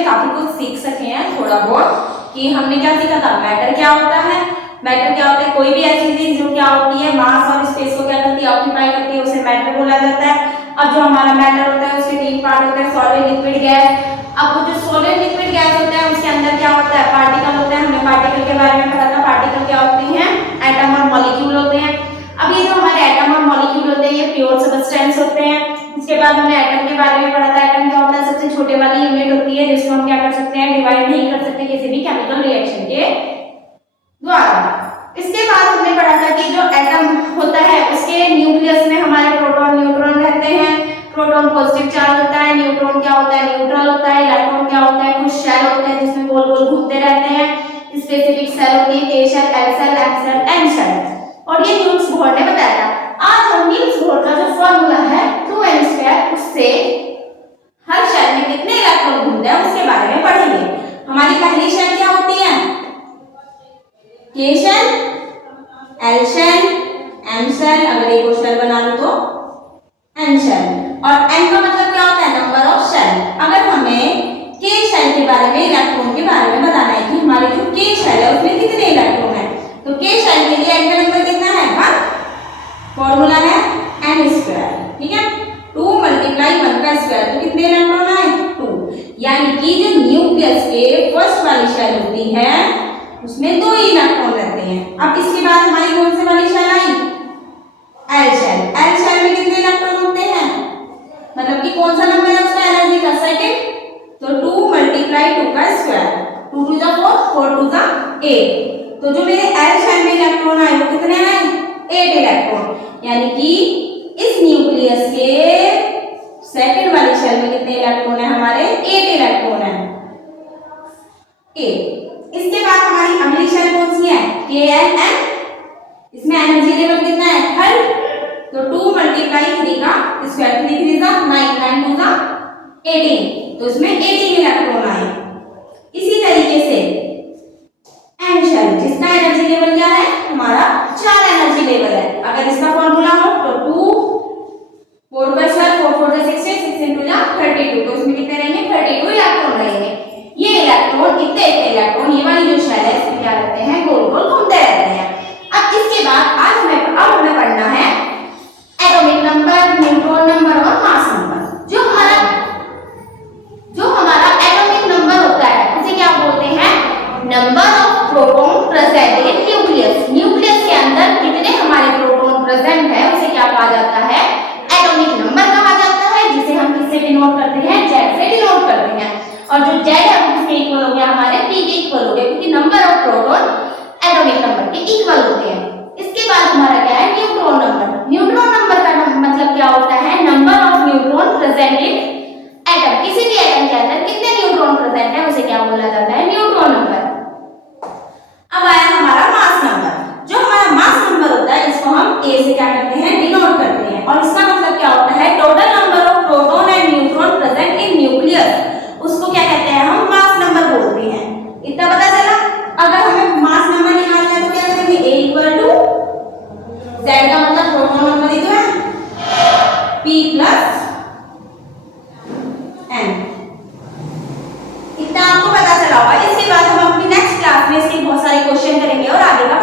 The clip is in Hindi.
में काफी कुछ सीख सके हैं थोड़ा बहुत, कि हमने क्या सीखा था, मैटर क्या होता है, मैटर क्या होता है, कोई भी ऐसी चीज जो क्या होती है मास और स्पेस को क्या करती है, ऑक्यूपाई करती है, उसे मैटर बोला जाता है। अब जो हमारा मैटर होता है उसके तीन पार्ट होते हैं, सॉलिड, लिक्विड, गैस। अब वो जो सॉलिड, लिक्विड, गैस होता है उसके अंदर क्या होता है, पार्टिकल होते हैं। हमने पार्टिकल के बारे में पढ़ा था, पार्टिकल क्या होते हैं, एटम और मॉलिक्यूल होते हैं। अब ये जो हमारे एटम और मॉलिक्यूल होते हैं ये प्योर सब्सटेंस होते हैं। इसके बाद हमने एटम के बारे में पढ़ा था, एटम क्या होता है, सबसे छोटे वाली यूनिट होती है जिसको हम क्या कर सकते हैं, डिवाइड नहीं कर सकते किसी भी केमिकल रिएक्शन के द्वारा। इसके बाद हमने पढ़ा था कि जो एटम होता है उसके न्यूक्लियस में हमारे प्रोटॉन न्यूट्रॉन रहते हैं। प्रोटॉन पॉजिटिव चार्ज होता है, न्यूट्रॉन क्या होता है, न्यूट्रल होता है। इलेक्ट्रॉन क्या होता है, कुछ शेल होते हैं जिसमें गोल गोल घूमते रहते हैं। स्पेसिफिक सेल होती है, K shell, L shell, M shell, N shell. और ये न्यूल्स बोर ने बताया था। आज हम न्यूल्स बोर का जो फॉर्मूला है 2n², उससे हर शेल में कितने इलेक्ट्रॉन घूमते हैं उसके बारे में पढ़ेंगे। हमारी पहली शेल क्या होती है, K shell, L shell, M shell, अगर एक और शेल बना लो तो N शेल। और N का मतलब क्या होता है, नंबर ऑफ शेल। अगर हमें K शेल के बारे में, इलेक्ट्रॉन के बारे में बताना है कि हमारे जो K शेल है उसमें कितने इलेक्ट्रॉन है, तो K शेल के लिए N का नंबर कितना है, 1। फॉर्मूला है n², ठीक है। 2 × 1 का स्क्वायर, तो कितने इलेक्ट्रॉन आए, 2। यानी कि जो न्यूक्लियस के फर्स्ट वाली शेल होती है उसमें 2 इलेक्ट्रॉन रहते हैं। अब इसके बाद हमारी कौन सी वाली शेल आई, L शेल। L शेल में कितने इलेक्ट्रॉन होते हैं, मतलब कि कौन सा नंबर है उसका एनर्जी का, सेकंड। तो 2 × 2 का स्क्वायर, 2 × 2 = 4, 4 × 2 = 8। तो जो मेरे L शेल में इलेक्ट्रॉन आए वो कितने आए, 8 इलेक्ट्रॉन। यानी कि इस न्यूक्लियस के सेकंड वाली शेल में कितने इलेक्ट्रॉन है हमारे, 8 इलेक्ट्रॉन है, 8। इसके बाद हमारी अगली शेल कौन सी है, KLM। इसमें एनर्जी लेवल कितना है, 12। तो 2 × 3 का स्क्वायर, 3 × 3 = 9, 9 × 2 = 18। तो इसमें 18 इलेक्ट्रॉन आए। इसी तरीके से N शेल, जिसका एनर्जी लेवल क्या है हमारा, 4 एनर्जी लेवल है। अगर इसका फॉर्मूला हो तो 2, 4 का स्क्वायर, 4 4 = 16, 6 × 2 = 32। तो उसमें कितने रहेंगे, 32 इलेक्ट्रॉन रहेंगे। ये इलेक्ट्रॉन, इतने इलेक्ट्रॉन ये वाली जो शेल है इसमें क्या रहते हैं, गोल गोल घूमते रहते हैं। अब इसके बाद अब हमें पढ़ना है एटॉमिक नंबर, न्यूट्रॉन नंबर और मास नंबर। जो हमारा एटॉमिक नंबर होता है उसे क्या बोलते हैं, number of proton present in nucleus. Nucleus के अंदर कितने हमारे प्रोटॉन प्रेजेंट है उसे क्या कहा जाता है, एटॉमिक नंबर कहा जाता है, जिसे हम किससे डिनोट करते हैं, Z से डिनोट करते हैं। और जो Z है वो किसके इक्वल हो गया, हमारे P के इक्वल हो गया, क्योंकि number of proton atomic number के इक्वल होते हैं। इसके बाद हमारा क्या है, न्यूट्रॉन नंबर। न्यूट्रॉन नंबर का मतलब क्या होता है, number of neutron present in atom. किसी भी एटम के अंदर कितने न्यूट्रॉन प्रेजेंट है उसे क्या बोला जाता है, न्यूट्रॉन नंबर। अब आया हमारा मास नंबर। जो हमारा मास नंबर होता है इसको हम A से क्या करते हैं, डिनोट करते हैं। और इसका मतलब क्या होता है, total number of proton and neutron present in nucleus, उसको क्या कहते हैं, हम मास नंबर बोलते हैं। इतना पता चला। अगर हमें मास नंबर निकालना है तो क्या करेंगे, A = Z का मतलब प्रोटॉन नंबर ही तो है, P + N। इतना आपको पता चला होगा। इसके बाद हम अपनी नेक्स्ट क्लास में इसके बहुत सारे क्वेश्चन करेंगे और आगे का